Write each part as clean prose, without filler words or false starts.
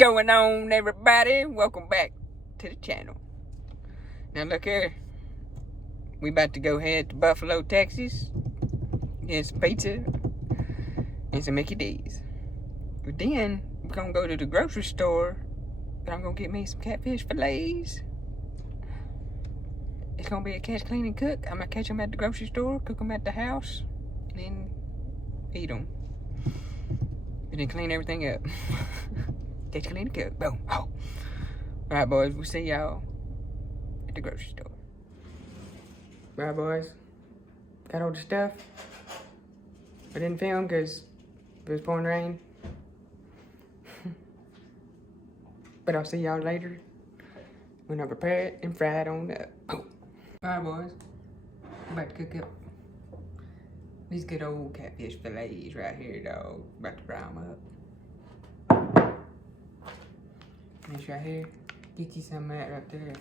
going on, everybody? Welcome back to the channel. Now look here, we about to go head to Buffalo, Texas, get some pizza and some Mickey D's. But then we're gonna go to the grocery store and I'm gonna get me some catfish fillets. It's gonna be a catch, clean, and cook. I'm gonna catch them at the grocery store, cook them at the house, and then eat them. And then clean everything up. Catch, clean, and cook. Boom. Oh. Alright, boys, we'll see y'all at the grocery store. Alright, boys. Got all the stuff. I didn't film because it was pouring rain. But I'll see y'all later when I prepare it and fry it on up. Oh. Alright, boys. I'm about to cook up these good old catfish fillets right here, dog. About to fry them up. This right here. Get you some of that right there.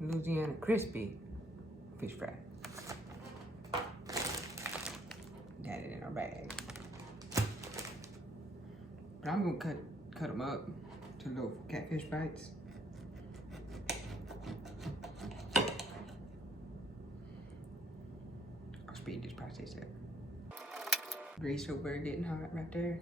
Louisiana crispy fish fry. Got it in our bag. But I'm gonna cut them up to little catfish bites. I'll speed this process up. Grease over getting hot right there.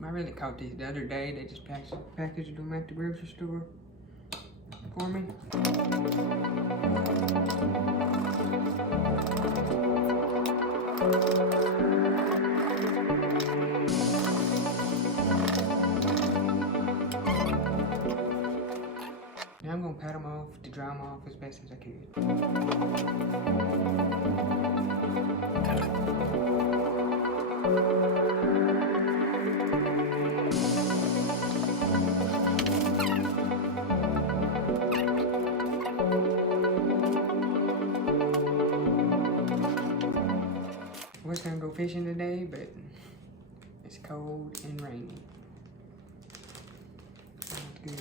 I really caught these the other day. They just packaged them at the grocery store for me. Now I'm gonna pat them off to dry them off as best as I can. I was gonna go fishing today, but it's cold and rainy. Get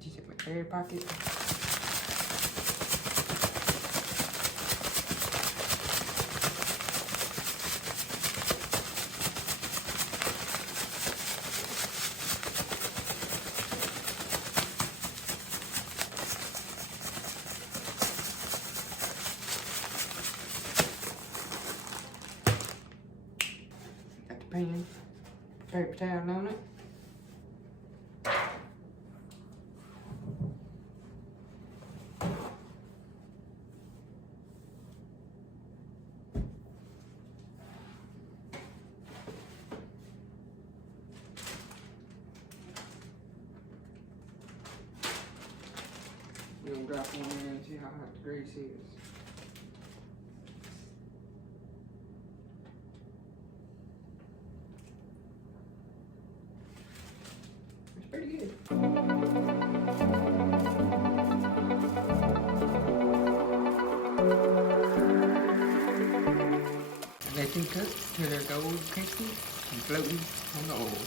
you some air pocket. Pan, paper towel on it. You're gonna drop one in and see how hot the grease is. Pretty good. Let them cook till they're gold crispy and floating on the oil.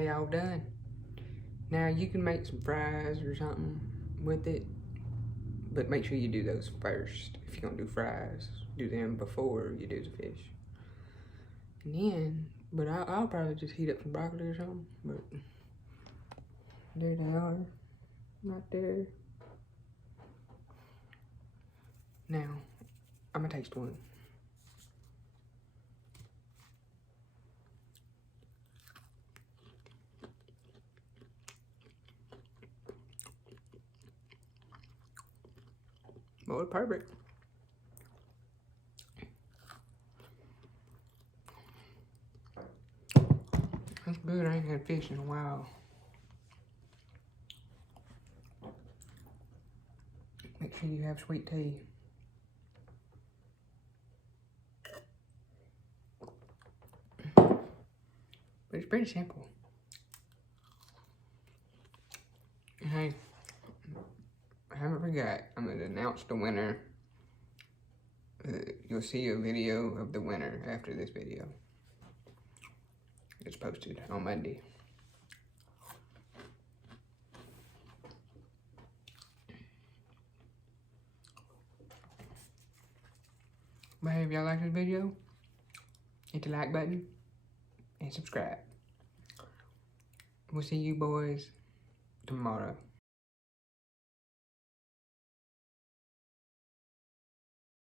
they all done. Now you can make some fries or something with it, but make sure you do those first. If you're gonna do fries, do them before you do the fish. And then, but I'll probably just heat up some broccoli or something, but there they are, right there. Now, I'm gonna taste one. Oh, it's perfect. That's good. I ain't had fish in a while. Make sure you have sweet tea. But it's pretty simple. And hey, I haven't forgot. I'm gonna announce the winner. You'll see a video of the winner after this video. It's posted on Monday. But hey, if y'all like this video, hit the like button and subscribe. We'll see you boys tomorrow.